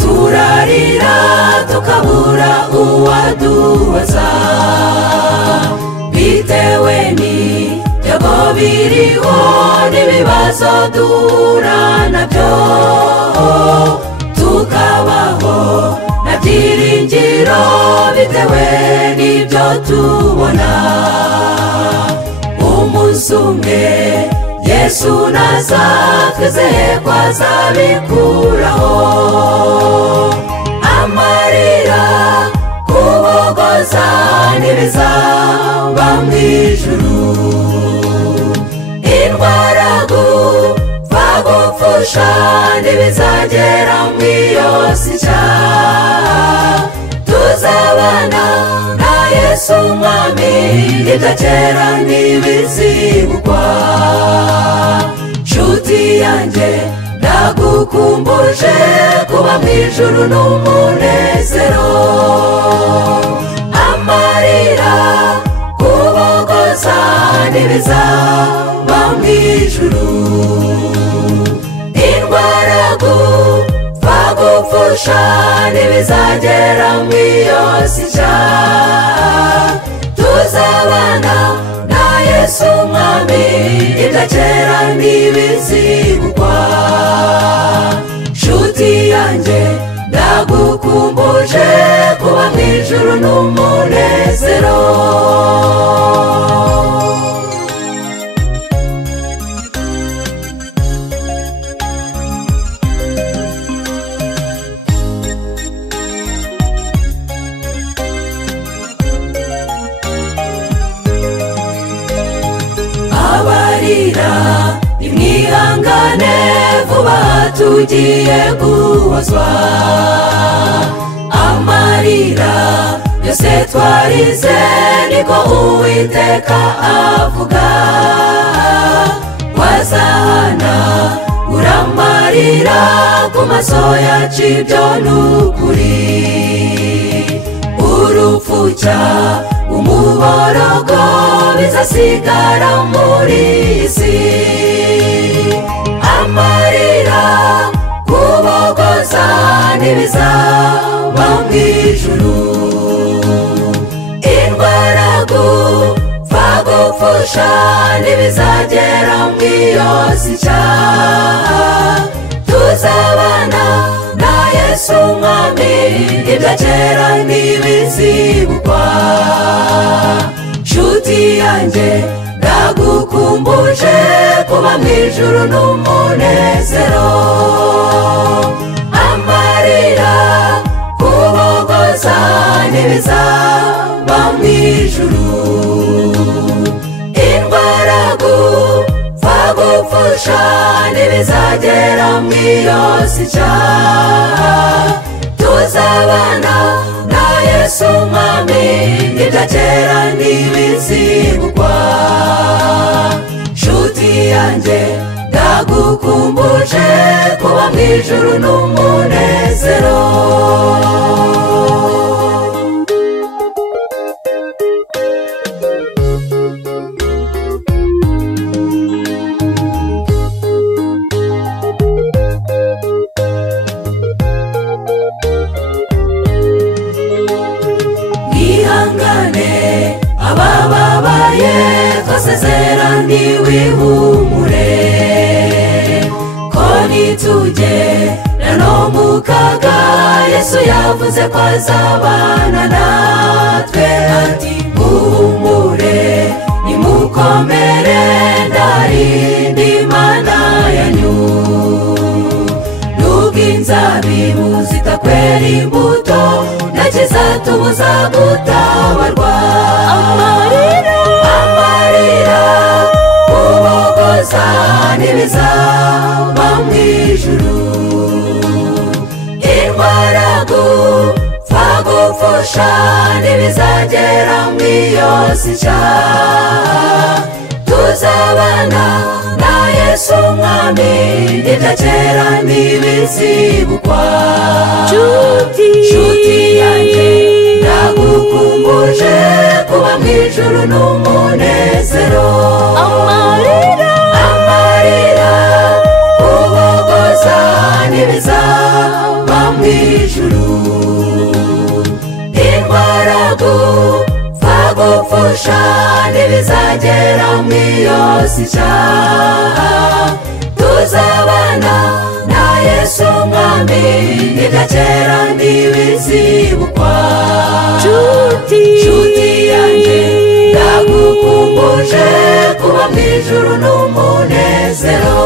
turarira tukabura uwadubaza bitewe n'ibyago biriho n'ibibazo duhura nabyo tukabaho na byiringiro bitewe n'ibyo tubona umunsi umwe Yesu naza twizeye ko azabikuraho amarira kubogoza n'ibizaba mu ijuru indwara gupfa gupfusha n'ibizagera mu iyo si nshya tuzabana na Yesu umwami ibya kera ntibizibukwa nshuti yanjye ndagukumbuje kuba mu ijuru n'umunezero amarira kubogoza n'ibizaba mu ijuru indwara gupfa gupfusha n'ibizagera mu iyo si nshya tuzabana na Yesu umwami ibya kera ntibizibukwa nshuti yanjye ndagukumbuje kuba mu ijuru n'umunezero nimwihangane vuba tugiye guhozwa amarira yose twarize niko Uwiteka avuga wazahana uramarira ku maso yacu ibyo n'ukuri urupfu umuborogo bizasigara muri isi amarira kubogoza n'ibizaba mu ijuru indwara gupfa gupfusha n'ibizagera mu iyo si nshya tuzabana na Yesu umwami ibya kera ntibizibukwa nshuti yanjye ndagukumbuje kuba mu ijuru n'umunezero amarira kubogoza n'ibizaba mu ijuru indwara gupfa gupfusha n'ibizagera mu iyo si nshya tuzabana na Yesu umwami ibya kera ntibizibukwa nshuti yanjye ndagukumbuje kuba mu ijuru n'umunezero abababaye twasezeraniwe ihumure ko nitugera no mu kaga Yesu yavuze ko azabana natwe ati muhumure nimukomere ndarindi Imana yanyu nubwo inzabibu zitakwera imbuto ntakizatubuza gutabarwa amarira kubogoza n'ibizaba mu ijuru indwara gupfa gupfusha n'ibizagera mu iyo si nshya tuzabana na Yesu Yesu mwami ibya kera ntibizibukwa nshuti yanjye ndagukumbuje kuba mu ijuru n'umunezero amarira kubogoza ntibizaba mu ijuru indwara gupfa gupfusha ntibizagera mu iyo si cyaha tuzabana na Yesu mwami ibya kera ntibizibukwa nshuti yanjye ndagukumbuje kuba mu ijuru n'umunezero